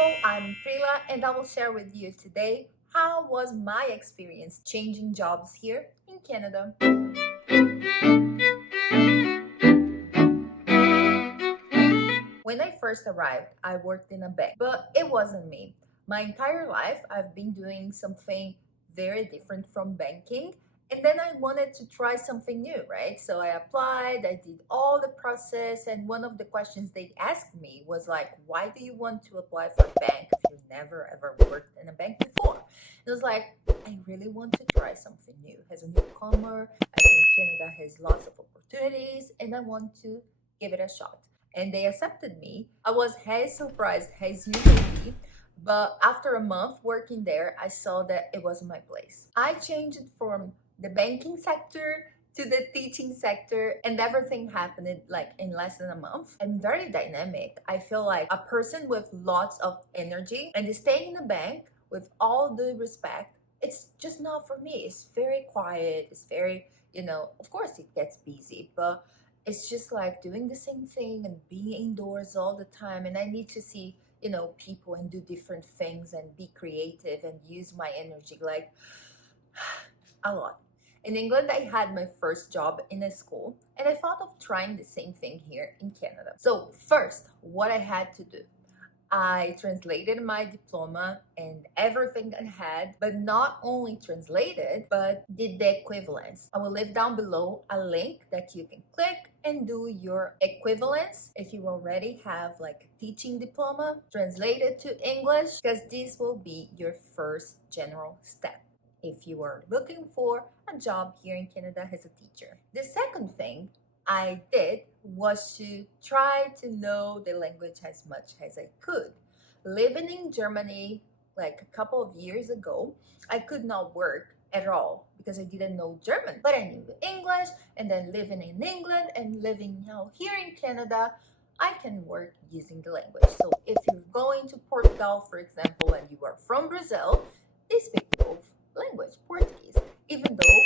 beautiful, I'm Prila and I will share with you today how was my experience changing jobs here in Canada. When I first arrived, I worked in a bank, but it wasn't me. My entire life, I've been doing something very different from banking. And then I wanted to try something new, right? So I applied, I did all the process. And one of the questions they asked me was like, why do you want to apply for a bank if you've never ever worked in a bank before? It was like, I really want to try something new. As a newcomer, I think Canada has lots of opportunities and I want to give it a shot and they accepted me. I was as surprised as you may be, but after a month working there, I saw that it wasn't my place. I changed from the banking sector to the teaching sector and everything happened like in less than a month. I'm very dynamic. I feel like a person with lots of energy and staying in a bank with all due respect, it's just not for me. It's very quiet. It's very, of course it gets busy, but it's just like doing the same thing and being indoors all the time. And I need to see, people and do different things and be creative and use my energy like a lot. In England, I had my first job in a school and I thought of trying the same thing here in Canada. So, first, what I had to do. I translated my diploma and everything I had, but not only translated, but did the equivalence. I will leave down below a link that you can click and do your equivalence if you already have like a teaching diploma translated to English, because this will be your first general step if you are looking for a job here in Canada as a teacher. The second thing I did was to try to know the language as much as I could. Living in Germany like a couple of years ago, I could not work at all because I didn't know German, but I knew English. And then living in England and living now here in Canada, I can work using the language. So if you're going to Portugal, for example, and you are from Brazil, they speak both language, Portuguese, even though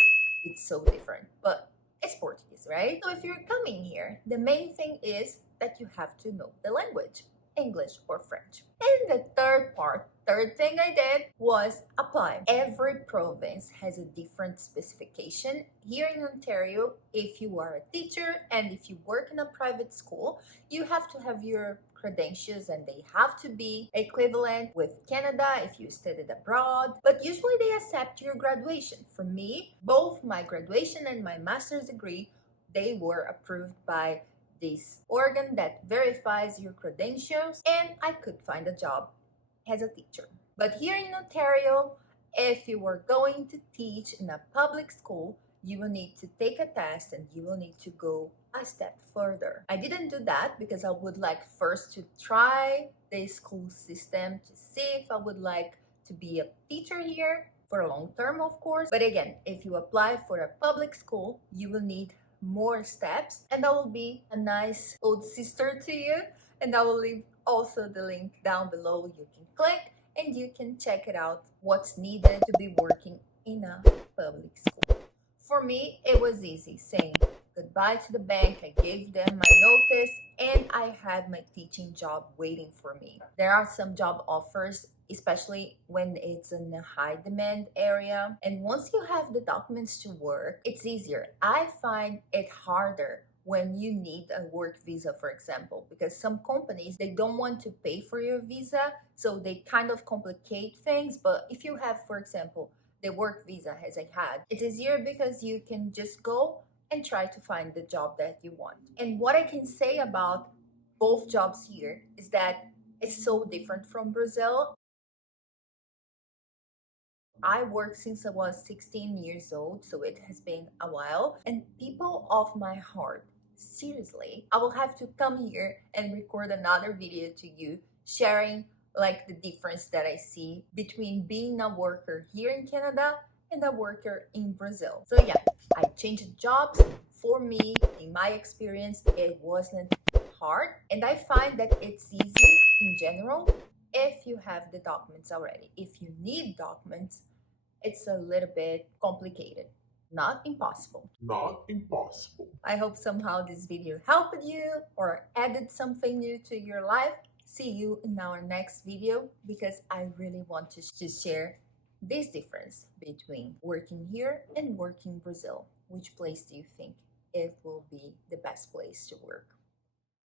it's so different. But it's Portuguese, right? So if you're coming here, the main thing is that you have to know the language, English or French. And the third thing I did was apply. Every province has a different specification. Here in Ontario, if you are a teacher and if you work in a private school, you have to have your credentials and they have to be equivalent with Canada if you studied abroad, but usually they accept your graduation. For me, both my graduation and my master's degree, they were approved by this organ that verifies your credentials and I could find a job as a teacher. But here in Ontario, if you were going to teach in a public school, you will need to take a test and you will need to go a step further. I didn't do that because I would like first to try the school system to see if I would like to be a teacher here for a long term, of course. But again, if you apply for a public school, you will need more steps and I will be a nice old sister to you, and I will leave also the link down below. You can click and you can check it out what's needed to be working in a public school. For me, it was easy saying goodbye to the bank. I gave them my notice and I had my teaching job waiting for me. There are some job offers, especially when it's in a high demand area. And once you have the documents to work, it's easier. I find it harder when you need a work visa, for example, because some companies, they don't want to pay for your visa, so they kind of complicate things. But if you have, for example, the work visa as I had, it's easier because you can just go and try to find the job that you want. And what I can say about both jobs here is that it's so different from Brazil. I worked since I was 16 years old, so it has been a while. And people of my heart, seriously, I will have to come here and record another video to you sharing like the difference that I see between being a worker here in Canada and a worker in Brazil. So yeah, I changed jobs. For me, in my experience, it wasn't hard. And I find that it's easy in general if you have the documents already. If you need documents, it's a little bit complicated. Not impossible. Not impossible. I hope somehow this video helped you or added something new to your life. See you in our next video because I really want to share this difference between working here and working in Brazil. Which place do you think it will be the best place to work?